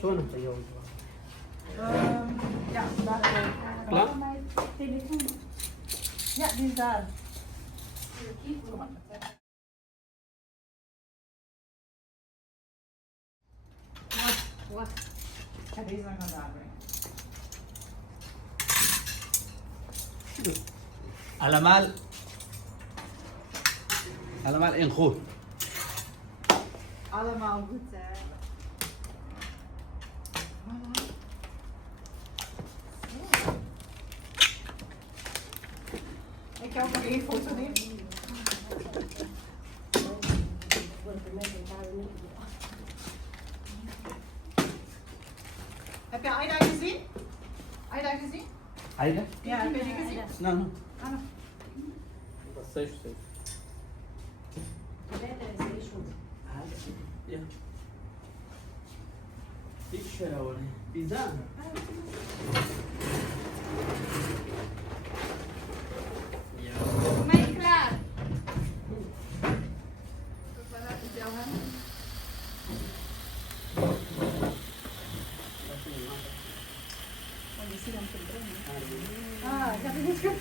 Sono bij jou. Ja, daar. Klaar? Ja, die is daar. Wacht. Ga deze dan gaan daar brengen. Allemaal. Allemaal in goed. Allemaal goed, hè. Ik ga ook nog één foto nemen. Heb je Aida gezien? Aida gezien? Aida? Ja, heb je die gezien? No, no. Ah, no. Seis. Ja. Hiç şöyle var. Bizden. Ja. Ben je klaar? Ah, ik heb het niet goed.